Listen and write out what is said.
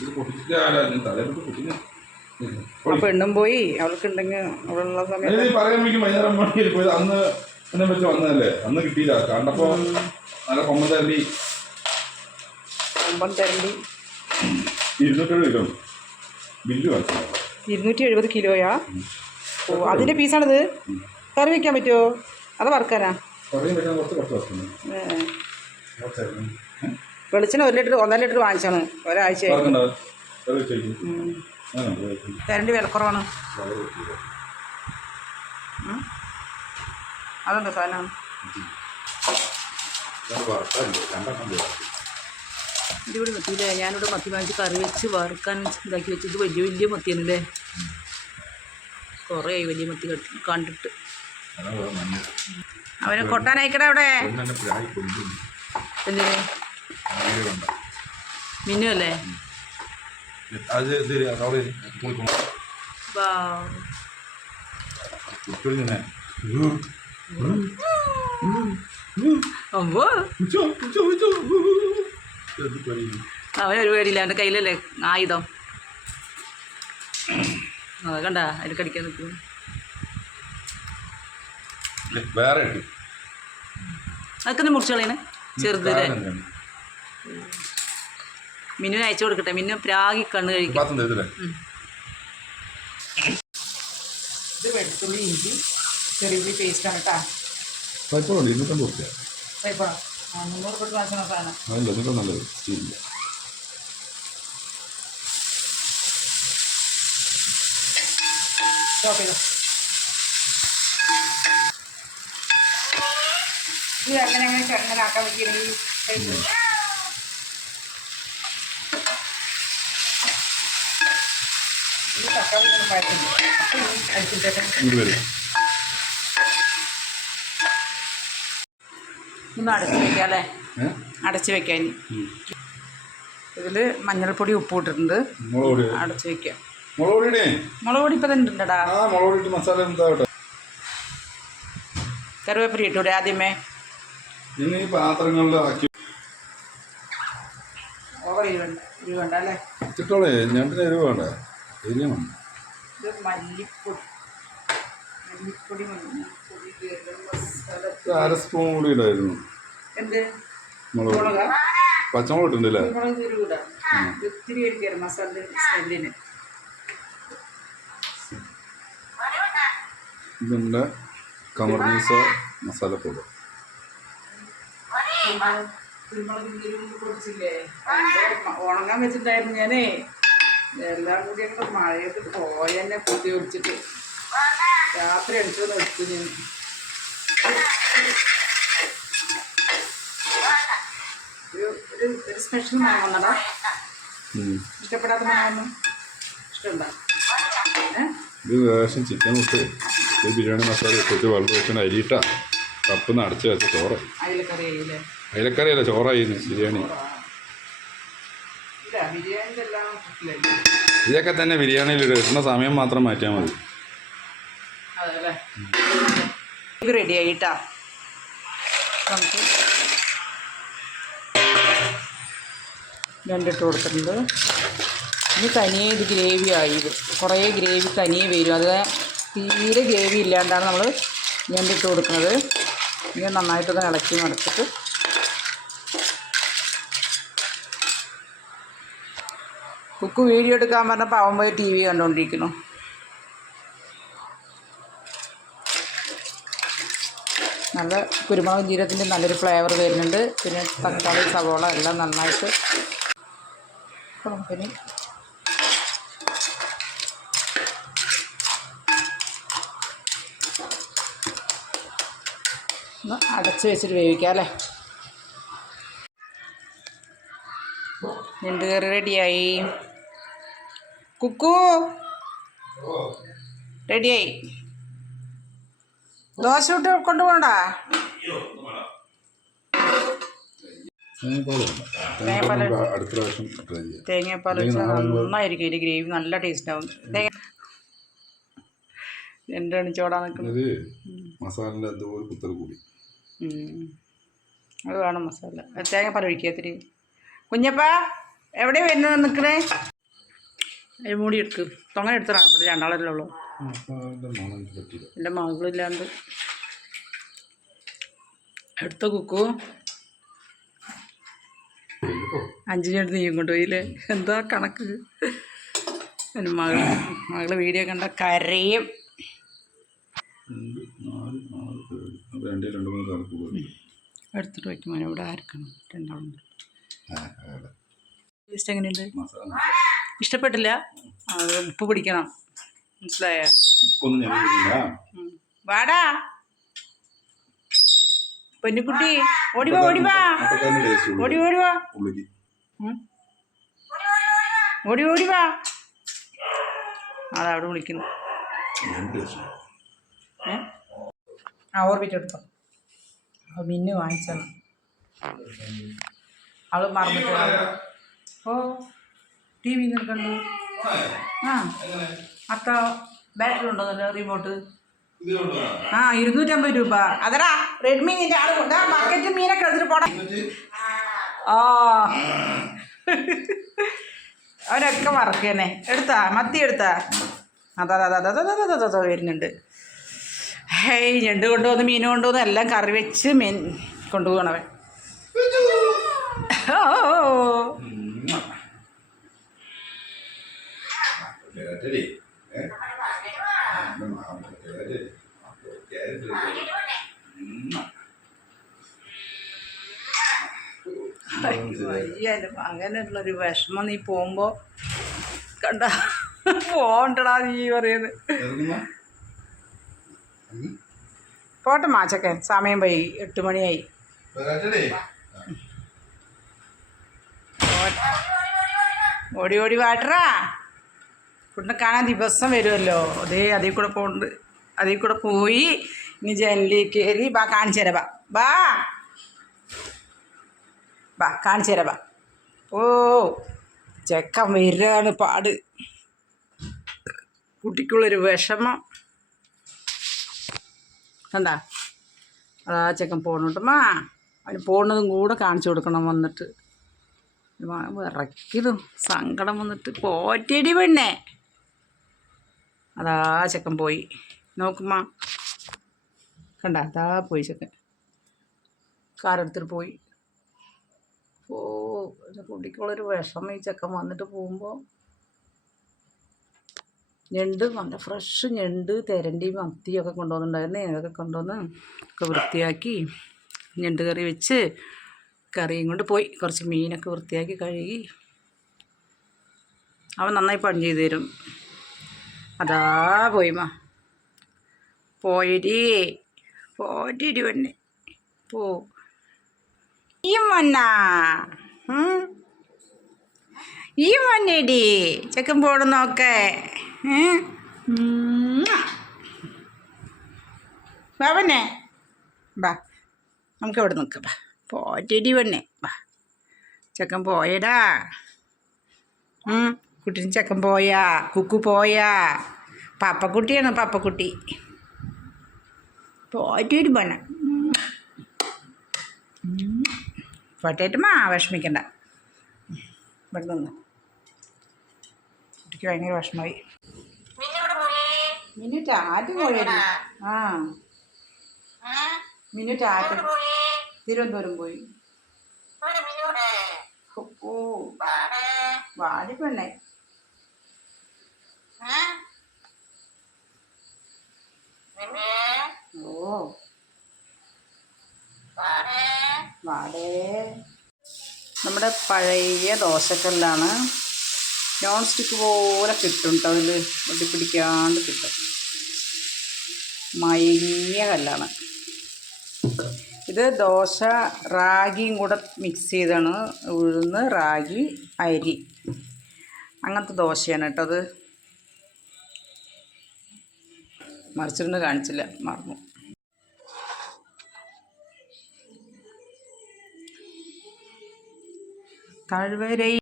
ഇത് തലേപ്പത്ത് പൊട്ടിഞ്ഞ ആ പെണ്ണും പോയി. അവൾക്ക് ഉണ്ടെങ്കിൽ അവളുള്ള സമയത്ത് പറയാൻ വൈകുന്നേരം മണിയിൽ പോയത് അന്ന് എന്നെ വെച്ച് വന്നതല്ലേ? അന്ന് കിട്ടിയില്ല. കണ്ടപ്പോ നല്ല കൊമ്പൻ തരണ്ടി. കൊമ്പൻ തരണ്ടി. ഇരുന്നൂറ്റേഴ് കിലോ. ബില്ല് കാണിച്ചു ഇരുന്നൂറ്റി എഴുപത് കിലോയാ ഓ അതിന്റെ പീസാണിത്? കറി വെക്കാൻ പറ്റുമോ അത് വറുക്കാനാ? കറി വെക്കാൻ കുറച്ച് കുറച്ച് വറുക്കുന്നു. വെളിച്ചെണ്ണ ഒരു ലിറ്റർ ഒന്നര ലിറ്റർ വാങ്ങിച്ചാണ് ഒരാഴ്ച. തരണ്ടി വിലക്കുറവാണ്. അതെന്താ സാധനം? ഇതിവിടെ മത്തിയില്ലേ? ഞാനിവിടെ മത്തി വാങ്ങിച്ച് കറി വെച്ച് വറുക്കാൻ ഇതാക്കി വെച്ച്. ഇത് വലിയ വലിയ മത്തിയാണല്ലേ? കുറേ വലിയ മത്തി കണ്ടിട്ട്. അവനെ കൊട്ടാനയക്കട അവിടെ. എന്തിന്? മിന്നു അല്ലേ? അത് അവിടെ അവനൊരു പേടിയില്ല അവന്റെ കയ്യിലല്ലേ ആയുധം. അത് കണ്ട അതിൽ കടിക്കാൻ നിൽക്കും വേറെ അതൊക്കെ കളയണേ. ചെറുതിലെ എന്താണ്? അയച്ചു കൊടുക്കട്ടെ. മിന്നു പ്രാഗി കണ്ണ് കഴിക്കും. ഇത് വെളുത്തുള്ളി ഇഞ്ചി ചെറിയ പേസ്റ്റാണ് കേട്ടോ പൈപ്പോളുണ്ട് ഇരുന്നൂറ്റമ്പത് റുപ്യ പൈപ്പാ. ആ മുന്നൂറ് പെട്ട് വാങ്ങിച്ച സാധനം. അതല്ല ഇതിനൊക്കെ നല്ലത്. സ്റ്റീലില്ല സ്റ്റോപ്പ് ചെയ്തോ. ഇത് അങ്ങനെ അങ്ങനെ പറ്റിയെങ്കിൽ ഇത് തക്കാളി ഒന്നും ഈ അടിച്ചിട്ടേക്ക് ഒന്ന് അടച്ച് വെക്കാം അല്ലേ ഏഹ് അടച്ച് വെക്കാൻ ഇതിൽ മഞ്ഞൾപ്പൊടി ഉപ്പ് ഇട്ടിട്ടുണ്ട് അടച്ച് വെക്കാം. മുളക് പൊടി ഇപ്പം തന്നെ ഉണ്ടടാ ആ മുളക് മസാല എന്താവട്ടെ കറിവേപ്പില ഇട്ടൂടെ ആദ്യമേ? ഇനി പാത്രങ്ങളിലാക്കി. ഓവർ ഇരുവണ്ട ഇരുവണ്ട അല്ലേ? ഞണ്ടിന് എരിവ് വേണ്ട. എരിയണം ഇത് മല്ലിപ്പൊടി. മല്ലിപ്പൊടി ഗരം മസാല അര സ്പൂൺ കൂടി ഇടായിരുന്നു. എന്ത്? മുളക്. പച്ചമുളക് ഇട്ടുണ്ടല്ലേ മുളക് തിരുവിടാം ഒത്തിരി ഒരു ഗരം മസാല സ്മെല്ലിന്. ഇതിന്റെ കമർമീസ മസാലപ്പൊടി കുരുമുളക് പൊടിച്ചില്ലേ? ഉണങ്ങാൻ വെച്ചിട്ടായിരുന്നു ഞാനേ. എല്ലാം കൂടി അങ്ങോട്ട് മഴയത്ത് പോയെന്നെ കുത്തി ഒടിച്ചിട്ട്. രാത്രി എടുത്ത് നിർത്തി ഞാൻ ഒരു ഒരു സ്പെഷ്യൽ മണം വന്നടാ ഉം. ഇഷ്ടപ്പെടാത്ത മണമൊന്നും ഇഷ്ടമുണ്ടോ? ഇത് ചിക്കൻ ഇത് ബിരിയാണി മസാല ഇട്ടിട്ട് വെള്ളം വെച്ചിട്ട് അരിയിട്ട. കപ്പ് നടച്ച് വെച്ച ചോറ്. അയിലക്കറി അയിലക്കറിയല്ല ചോറായിരുന്നു ബിരിയാണി. ഇതൊക്കെ തന്നെ ബിരിയാണിയിൽ ഇടുന്ന സമയം മാത്രം മാറ്റിയാൽ മതി. ഇത് റെഡി ആയിട്ടാ. നമുക്ക് രണ്ടിട്ട് കൊടുത്തിട്ടുണ്ട്. ഇനി തനിയെ ഇത് ഗ്രേവി ആയി. കുറേ ഗ്രേവി തനിയെ വരും. അത് തീരെ ഗ്രേവി ഇല്ലാണ്ടാണ് നമ്മൾ ഞണ്ടിട്ട് കൊടുക്കുന്നത്. ഇനി നന്നായിട്ടൊന്ന് ഇളക്കി മടച്ചിട്ട് കുക്ക് വീഡിയോ എടുക്കാൻ പറഞ്ഞപ്പോൾ അവൻ പോയി ടി വി കണ്ടുകൊണ്ടിരിക്കുന്നു നല്ല കുരുമുളക് ജീരത്തിന്റെ നല്ലൊരു ഫ്ലേവർ വരുന്നുണ്ട്. പിന്നെ തക്കാളി സവോള എല്ലാം നന്നായിട്ട് നമുക്കിനി ഒന്ന് അടച്ച് വെച്ചിട്ട് വേവിക്കാം അല്ലേ? ഞണ്ട് കറി റെഡിയായി കുക്കു. റെഡിയായി. ദോശ ഇട്ട് കൊണ്ടുപോണ്ട തേങ്ങാപ്പാൽ നന്നായിരിക്കും ഇതിന്റെ ഗ്രേവി നല്ല ടേസ്റ്റ് ആവും. തേങ്ങ ചോടാ നിൽക്കുന്നത്. മസാല മസാലന്റെ എന്തോ ഒരു കുത്തൽ കൂടി. അത് വേണം മസാല. തേങ്ങാപ്പാൽ ഒഴിക്കുക ഇത്തിരി കുഞ്ഞപ്പ എവിടെ വരുന്നത് നിൽക്കണേ? ഒരു മൂടി എടുക്ക്. തൊങ്ങനെ എടുത്തതാണ് ഇവിടെ രണ്ടാളല്ലേ ഉള്ളൂ. എന്റെ മകളില്ലാണ്ട്. എടുത്ത കുക്കു. അഞ്ചിന്റെ അടുത്ത് നീ കൊണ്ടുപോയില്ലേ എന്താ കണക്ക്? എന്റെ മകൾ മകൾ വീഡിയോ കണ്ട കരയും. എടുത്തിട്ട് വയ്ക്കുമ്പോൾ ഇവിടെ ആർക്കണം? രണ്ടാളുണ്ട്. ടേസ്റ്റ് എങ്ങനെയുണ്ട്? ഇഷ്ടപ്പെട്ടില്ല? ഉപ്പ് പിടിക്കണം. മനസ്സിലായോ? വാടാ. പൊന്നുകുട്ടി ഓടിവാ ഓടിവാ. ഓടി ഓടിവാ. ഓടി ഓടിവാ അതവിടെ വിളിക്കുന്നു. ആ ഓർബിറ്റ് എടുത്തോ മിന്നു വാങ്ങിച്ചാണ് അവൾ മറന്നിട്ട് ഓ. ടി വി കണ്ടു. ആ. അത്ത ബാറ്ററി ഉണ്ടോ നല്ല റിമോട്ട് ആ ഇരുന്നൂറ്റമ്പത് രൂപ. അതടാ റെഡ്മി നിന്റെ ആൾ കൊണ്ടാ ബക്കറ്റ് മീനൊക്കെ എടുത്തിട്ട് പോടാ. ആ. അവനൊക്കെ മറക്കേനെ എടുത്താ മത്തി എടുത്താ. അതാ അതാ അതാ അതാ അതാ വരുന്നുണ്ട്. ഹേയ് ഞണ്ട് കൊണ്ടുവന്ന് മീൻ കൊണ്ടുവന്ന് എല്ലാം കറി വെച്ച് മീൻ കൊണ്ടുപോകണവൻ ഓ. കേരറ്റടി അങ്ങനെയുള്ള ഒരു വിഷമം. നീ പോകുമ്പോ കണ്ട പോണ്ടടാ നീ പറയുന്നത്. പോട്ടെ മാച്ചക്കൻ സമയം പോയി എട്ട് മണിയായി. ഓടി ഓടി വാട്ടറാ കുട്ടിനെ കാണാൻ ദിവസം വരുമല്ലോ. അതേ അതിൽ കൂടെ പോകുന്നുണ്ട് അതിൽ കൂടെ പോയി ഇനി ജനലിൽ കയറി ബാ കാണിച്ചു ബാ ബാ കാണിച്ചു ബാ ഓ ചെക്കൻ വരികയാണ് പാട്. കുട്ടിക്കുള്ളൊരു വിഷമം. കണ്ടാ? അതാ ചെക്കൻ പോകണോട്ടമ്മാ അവന് പോണതും കൂടെ കാണിച്ചു കൊടുക്കണം വന്നിട്ട്. ഇറക്കിയതും സങ്കടം വന്നിട്ട്. പോറ്റടി പെണ്ണേ. അതാ ചെക്കൻ പോയി. നോക്കുമ്മ. കണ്ട അതാ പോയി ചെക്കൻ. കാറെടുത്തിട്ട് പോയി. ഓ കുട്ടിക്കുള്ളൊരു വിഷമം ഈ ചെക്കൻ വന്നിട്ട് പോകുമ്പോൾ ഞണ്ട് നല്ല ഫ്രഷ് ഞണ്ട് തെരണ്ടി മത്തിയൊക്കെ കൊണ്ടുവന്നിട്ടുണ്ടായിരുന്നേ. അതൊക്കെ കൊണ്ടുവന്ന് ഒക്കെ വൃത്തിയാക്കി ഞണ്ട് കറി വെച്ച് കറിയും കൊണ്ട് പോയി. കുറച്ച് മീനൊക്കെ വൃത്തിയാക്കി കഴുകി. അവൻ നന്നായി പണി ചെയ്തു തരും. അതാ പോയി മാ പോയിടി. പോയിട്ടിടി പെണ്ണെ പോ. ഈ മൊന്ന. ഈ മൊന്നേടി. ചെക്കൻ പോടും നോക്കേ. ബാബന്നെ ബാ. നമുക്ക് ഇവിടെ നിൽക്കാം ബാ. പോറ്റടി പെണ്ണെ ബാ. ചെക്കൻ പോയടാ. കുട്ടീന് ചെക്കൻ പോയാ കുക്കു പോയാ. പാപ്പക്കുട്ടിയാണ് പാപ്പക്കുട്ടി. പോറ്റൊരു പണ പോട്ടേറ്റുമാ വിഷമിക്കണ്ട. ഇവിടെ നിന്ന് കുട്ടിക്ക് ഭയങ്കര വിഷമമായി. മിനിറ്റ് ആദ്യം പോയായിരുന്നു ആ. മിനിറ്റ് ആദ്യം തിരുവനന്തപുരം പോയി. ഓ. വാടി പെണ്ണെ. ഓ വാടേ നമ്മുടെ പഴയ ദോശക്കല്ലാണ് നോൺ സ്റ്റിക്ക് പോലെ കിട്ടും കേട്ടോ അതിൽ ഒട്ടിപ്പിടിക്കാണ്ട് കിട്ടും. മയങ്ങിയ കല്ലാണ്. ഇത് ദോശ റാഗിയും കൂടെ മിക്സ് ചെയ്താണ്. ഉഴുന്ന് റാഗി അരി. അങ്ങനത്തെ ദോശയാണ് കേട്ടോ അത്. മറിച്ചിരുന്ന് കാണിച്ചില്ല മറന്നു. താഴ്വരയിൽ